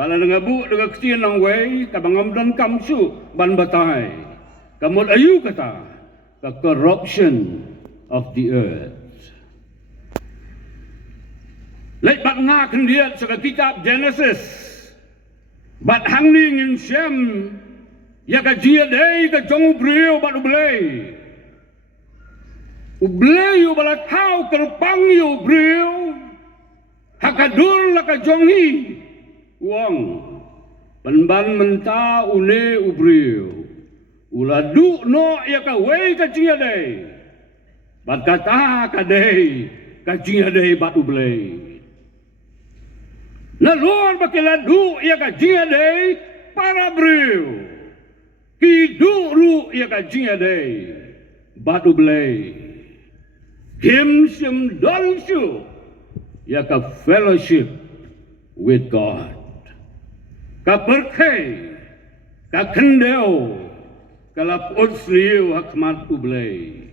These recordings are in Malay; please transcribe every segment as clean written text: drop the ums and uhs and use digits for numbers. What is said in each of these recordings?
Bala ngabu dengan kecil nang way, kabangam dan kamsu ban batai. Kamut ayu kata, the corruption of the earth. Lek bat nga kendiat sa kitab Genesis. Bat hangning in Shem, ya ka jia day ka jong brio bat ublay. Ublay u bala kau kerpang yu brio. Hakadul la ka jong hi. Uang panban menta une ubrio uladu no ya ka wei ka jia day. Bat kata ka day ka jia day bat ublay. Na luar bakiladu ia ka jinga day para brio. Kidu ru ia ka jinga day batu blay. Kim sim dolshu ia ka fellowship with God. Ka perkai ka kendeo kalap otsliu hakmat ublay.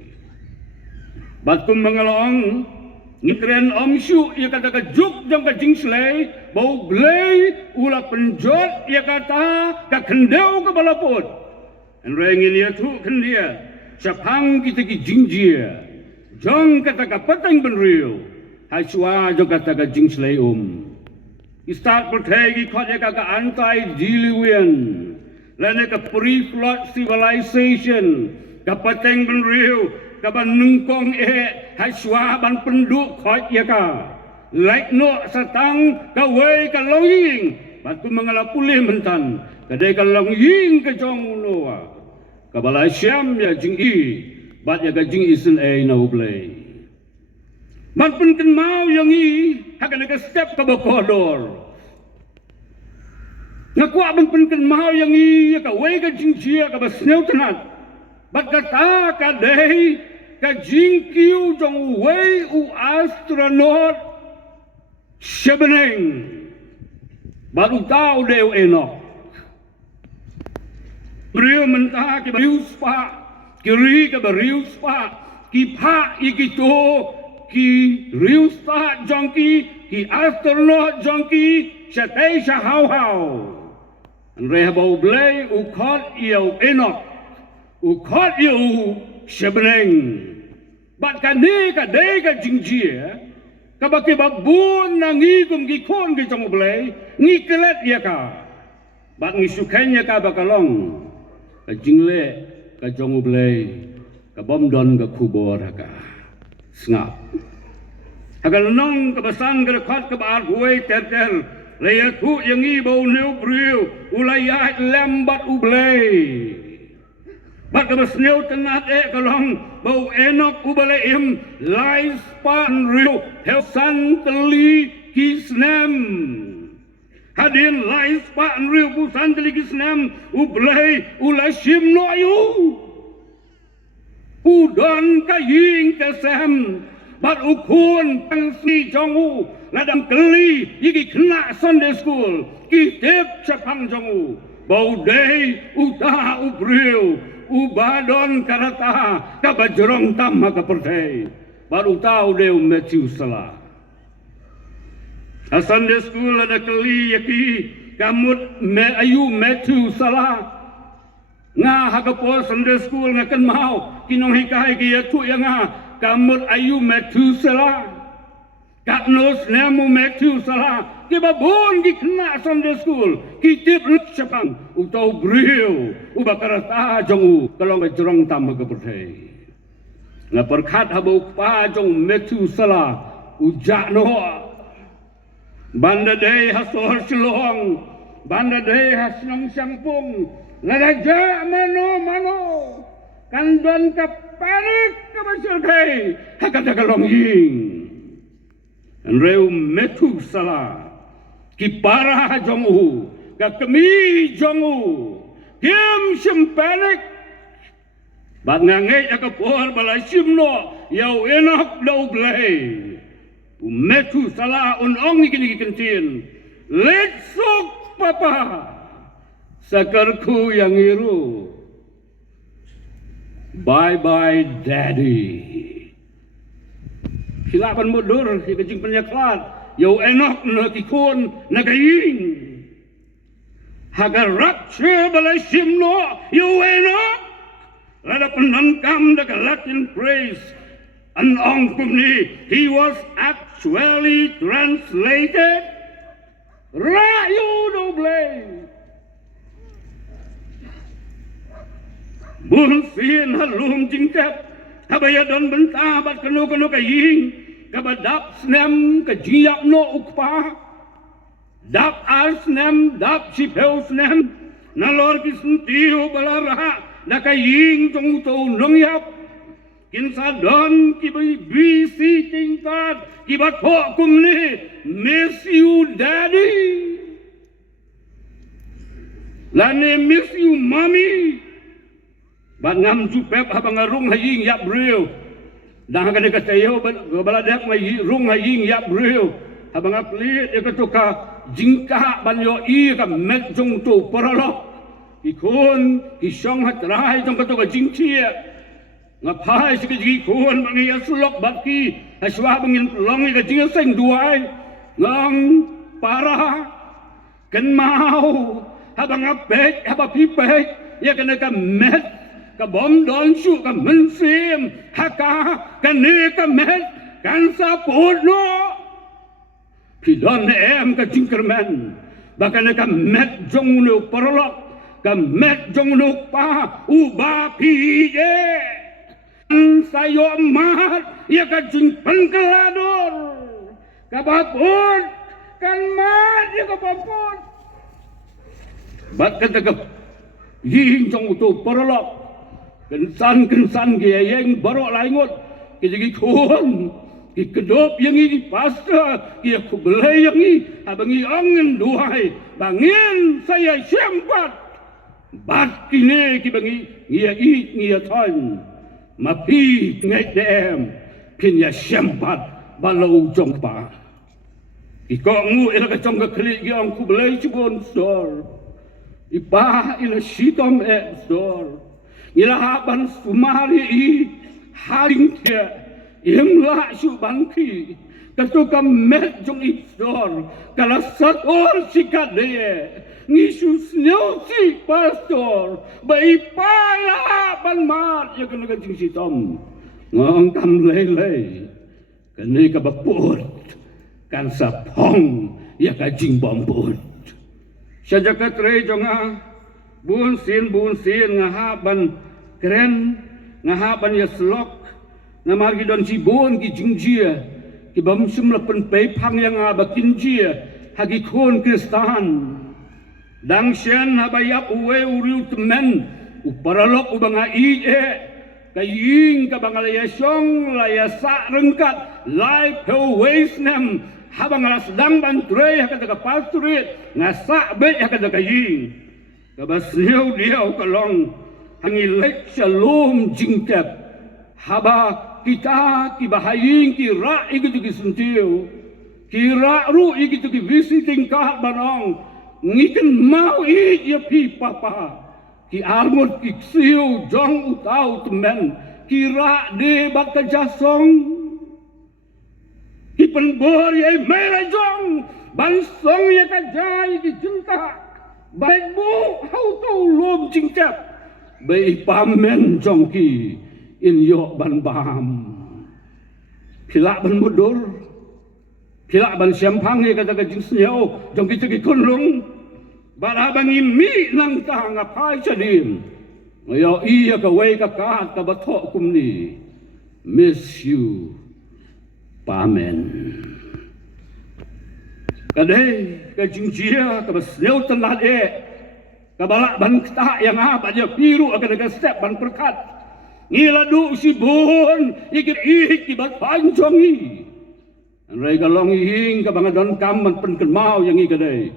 Batum mengalong ngitren omsyu ia kata ka juk jang ka jingslay bau blay ula penjot ia kata ka kendeu ka balapot an rengin ia tu kendia sapang kita ki jingjia jong kata ka patang benriu hai swa jo kata ka jingslay start pertagi khot ia ka anti diluvian lane ka pre-flood civilization ka patang benriu kaban nungkong hai swa ban penduk khot ya ka like no satang ka wei ka longying batu mangala pulih mentan kadai ka longying ka jong noa ka balai syam ya jing i bat ya ka jing isen na ublay man pen mau yang i hakana ka step ka bokodor ngakwa ban pen mau yang i ya ka wei ka jing jia ka basneu tenat bat kata ka dei ka jingkiu jong wei u astronaut sebeneng baru tahu deu enok beriu mentah ki beriu spa kiri ke beriu spa ki pa ikito ki riu spa jongki ki astronaut jongki satay sa hau rehbau blay u khot iau enok ukot yu sebeneng bat kane ka de ka jingjia ka baki babun na ngigum gikon gi jong blay ngi kelet ya ka bat ngi sukanya ka bakalong ka jingle ka jong blay ka bomdon ka kubor ka snap agal nong ka basang ka khot ka bar huai ter leya tu yang i bau neu briu ulayat lambat ublay bat ka basneu tenat kalong bau enok ubalaim lais pan riu helsan teli kisnem hadin lais pan riu busan teli kisnem ublay ulashim no ayu udon kaying kesem bat ukun pangsi jongu ladang keli yigi kena Sunday school kitip capang jongu bau dei uta ubriu ubadon karata kabajrong tamma kapertai baru tahu deu Matthew salah Sunday school ada keli yaki kamut me ayu Matthew salah nga hakapo Sunday school ngakan mau kinong hikai ki tu yang nga kamut ayu Matthew salah katnos nemu Matthew salah kibabon gi kena Sunday school kitip lut sapang utau brio ubakarata jong kalong jrong tam ka perthai nga perkhat habau pa jong Matthew salah ujak no banda dei hasor silong banda dei hasnong sampung ngadaja mano kandon ka panik ka basil kai hakata kalong ying reu Matthew salah ki parah jongu ka kemi jongu kim simpanik bat ngangai ka por balai simno yau enak dau blai Matthew salah ong ikini kentin letsuk papa sakarku yang iru bye bye daddy silapan mundur si kecing penyaklat yau enak na kikon na kaying haga rapture balai simno yueno lada penankam da Latin praise an ongkumni he was actually translated rayu do blay bun sin halum jingkap habaya don benta bat kanu kaying kabadap snem kajiap no ukpa dap arsnem dap sipheusnem nalor kisuntiu balara nakaying tong to longyap kinsadon kibisi tingkat kibatho kumni miss you daddy lane miss you mommy bat ngam jupep habang arung haying yap real dah kena katayo baladak mai rung haying yap real habang aplit ekatoka jingka banyo i ka met jong tu porolok ikon isong hatrai jong katoka jingkia ngapai sigi kon bangi asulok batki aswa bangin long ka jinga seng duai ngong para ken mau habang apet haba pipet ya kena ka met ka bom don su ka mensim haka kene ka met kan saput no Pidon em ka jingkerman bahkan ka met jong nu porolok ka met jong nu pa uba pije sayo mat ya ka jing pengkelador ka bapun kan mat ya ka bapun bat ka ying jong tu porolok kensan ge yang barok laingot ki kon ikedop yang ini pasta ia kubelai yang ini abangi angin duai bangin saya sempat bat kini ki bangi ngia ton mapi ngai dem pin ya sempat balau jongpa ikongu ila ka jong klik gi ang kubelai cibon sor ipa ila sitom sor ila haban sumari i haring dia imla su bangki katuka met jong ipsor kala sator sikat de ngisus si pastor bai pala ban mat ya kena jing sitom ngong kam lele kene ka baput kan sapong ya ka jing bomput saja ka tre jonga bun sin ngahaban keren ngahaban ya slok namar don sibon ki jingjia ki bamsum lapen pei pang yang abakin jia hagi kon kristan dang shen habayap uwe uriu temen uparalok ubanga ije kaying kabangalaya syong laya sa rengkat lai peu weisnem habangala sedang bantre hakata pasturit ngasa be hakata kaying kabasniu dia kalong hangi lek shalom jingkap haba kita kibahaying kira igitu kisuntiu kira ru igitu visiting kahat banong ngiken mau i ya pi papa ki armut ki siu jong utau temen kira de bak kajasong ki penbor ye mera jong bansong ye kajai ki cinta baik bu hau tau lom cingcap bai pamen jong ki in yok ban baham pilak ban mudur pilak ban siampang ye kata kajing senyau jong kita ki kunlung bara bangi mi nang ta ngapai chadim yo iya ka wei ka ka bathok kumni miss you pamen kadai kajing jia ka basnyau telat ka balak ban ta yang apa dia piru akan ka step ban perkat ngiladu si bon ikit ki bat panjongi anrai kalong hing ka bangadon kam pen mau yang i kadai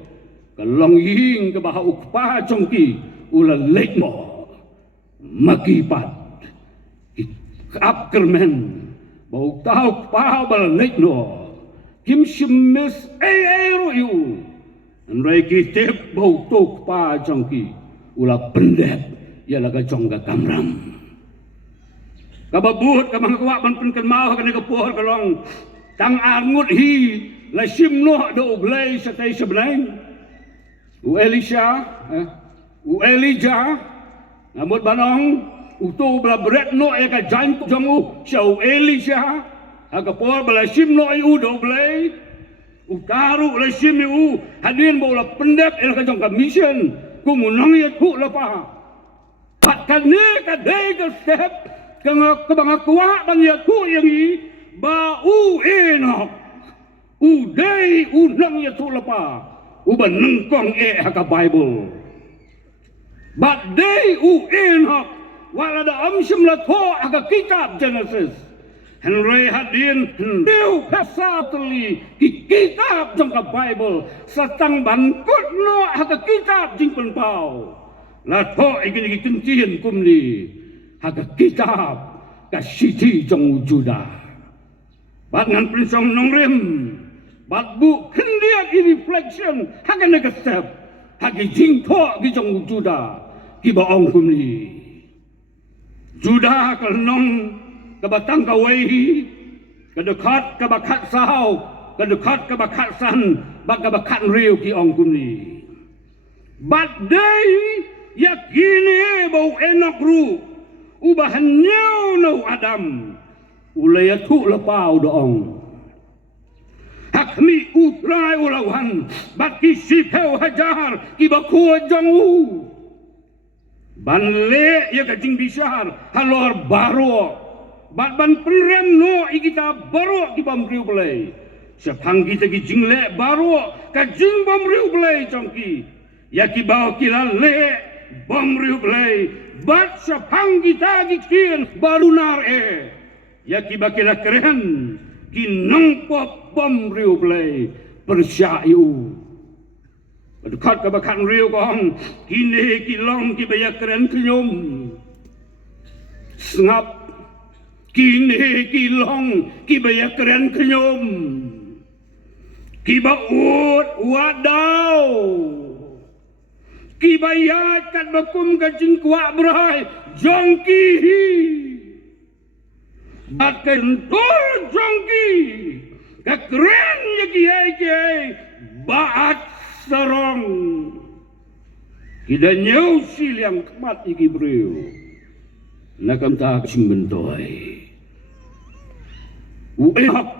kalong hing ka baha ukpa jongki ula lekmo makipat apkermen bau tau pa bal lekno kim shimis ru anrai ki tip bau tok pa jongki ula pendep ya laga jongga kamram kababut kamang kuwa ban pen mau kana ka pohor kalong tang angut hi la simno do uglay sa tay sebenang u Elisha, u Elijah, ngamut banong, utu bela berat no ya ka jantu jongu, syau Elisha, aga por bela sim no u do blai, utaru la sim u hadin bola pendek el ka jong ka mission, ku munong ya tu la pa. Pat kan ne ka dei ka step, ka banga kuwa bang ya tu yang i ba u enok. U dei u nang ya tu la pa. U ban nengkong haka Bible. But dei u enok wala da amsim la to haka kitab Genesis. Henry hadin hendeu pasatli ki kitab jong ka Bible satang bankut no haka kitab jing penpau. La to igini kencien kumni haka kitab ka siti jong Juda. Bat ngan prinsong nongrim bat bu kendiat i reflection haka nega step haki jing to gi jong Juda ki ba ong kumni. Juda kal nong kabatang kawai kadekat kabakat sahau kadekat kabakat san bak kabakat riu ki ong kumni. Bat day yakini bau enak ru ubahan nyau no Adam ulayatu lepau doong hakmi utrai ulawan bat ki sipeu hajar ki bakua jongu ban le ya ka jing bisar halor baro bat ban penrem no ikita baro ki bam riu belai sepang kita ki jing le baro ka jing bam riu belai jongki ya ki bawa kila le bam riu belai bat sepang kita ki kien barunar ya ki bakila keren ki nongpop bam riu belai persyayu dekat kebakan riu kong kini ki long ki baya keren kenyum sengap kini ki long ki baya keren kenyum ki baut wadau ki baya kat bakum kacing kuak berai jongki bat kentul jongki kekeren ya ki baat sarong kita nyau sil yang kemat iki beriu nakam tak sing bentoi uehak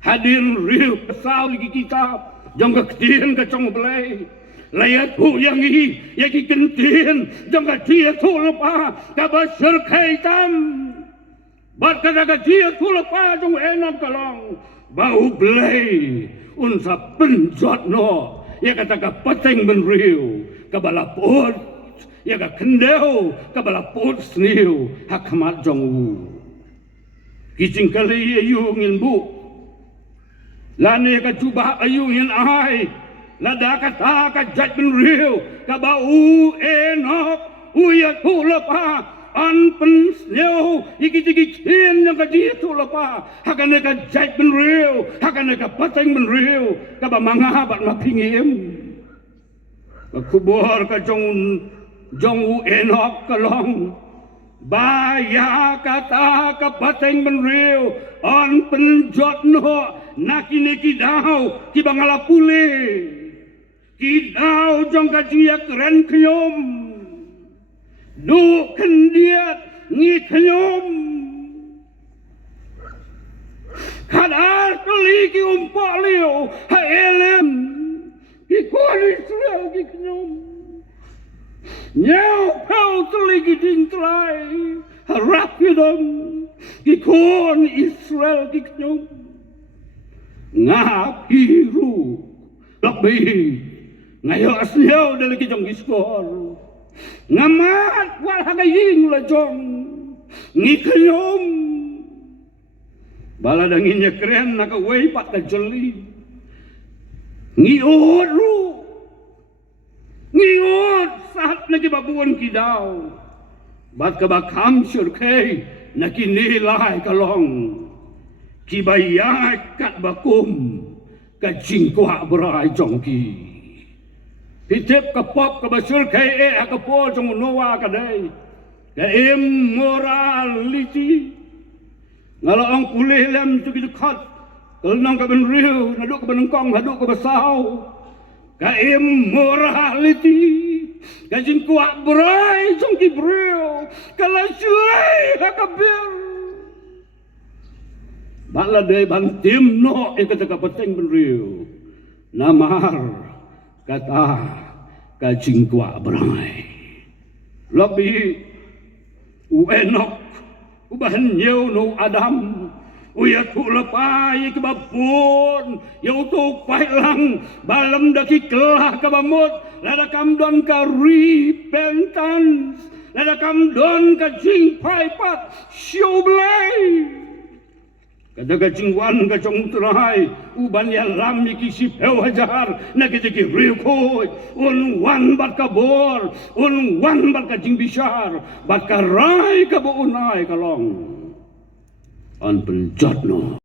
hadir riu kesal iki kita jong ketien ke cong belai layat hu yang i yaki kentien jong ketia tu lepa kabasur kaitam bat kata ketia tu lepa jong enam kalong bau belai unsa penjot no ya kata ka pateng benriu ka balapot ya ka kendeu ka balapot sniu hakamat jongwu kicing kali ayu ngin bu lane ka jubah ayu ngin ai lada kata ka jat benriu ka bau enok uya tu lepa an pen sneu iki kien yang ka dia tu lepa hakane ka jat ben riu hakane ka pateng ben riu ka ba manga bat ma pingim ka kubur ka jong u enok ka long ba ya kata ka pateng ben riu an pen jot no nakine ki dau ki bangala pule ki dau jong ka jia keren kyom du kendiat ngi kenyum kadar kali ki umpak liu ha elem ki kuan Israel ki kenyum nyau pau teli ki ding telai ha rapidam ki kuan Israel ki kenyum ngap hiru lebih ngayo asliau dari ki jong iskor ngamat wal hagaying la jong ngi kenyum bala danginnya keren naka wei pat ka jeli ngi oru ngi ot saat lagi babuan kidau bat ka bakam surkei naki nilai kalong kibayat kat bakum ka jingkwa berai jongki hitip ka pop ka basul kai ka po jong noa ka dai ka immorality ngalo ang pulih lam tu ki khat kal nang ka ben riu na du ka ben kong hadu ka basau ka immorality, ka jingkuak berai jong kibreo, kala syai hakabir. Bala day bang tim no kata kapateng benriu, namar kata ka jingkuak berai. Lebih uenok ubahan yau no Adam. Uya tu lepai ke babun, yau tu pailang balam daki kelah ke bamut, lada kamdon ka repentance, lada kamdon ka jing paipat, siu belai. Kata ka jingwan ka jong terai, uban ya lam iki si peu hajar, na kita ki rikoi, wan bat ka bor, wan bat ka jing bisar, bat ka rai ka buunai kalong. An penjat no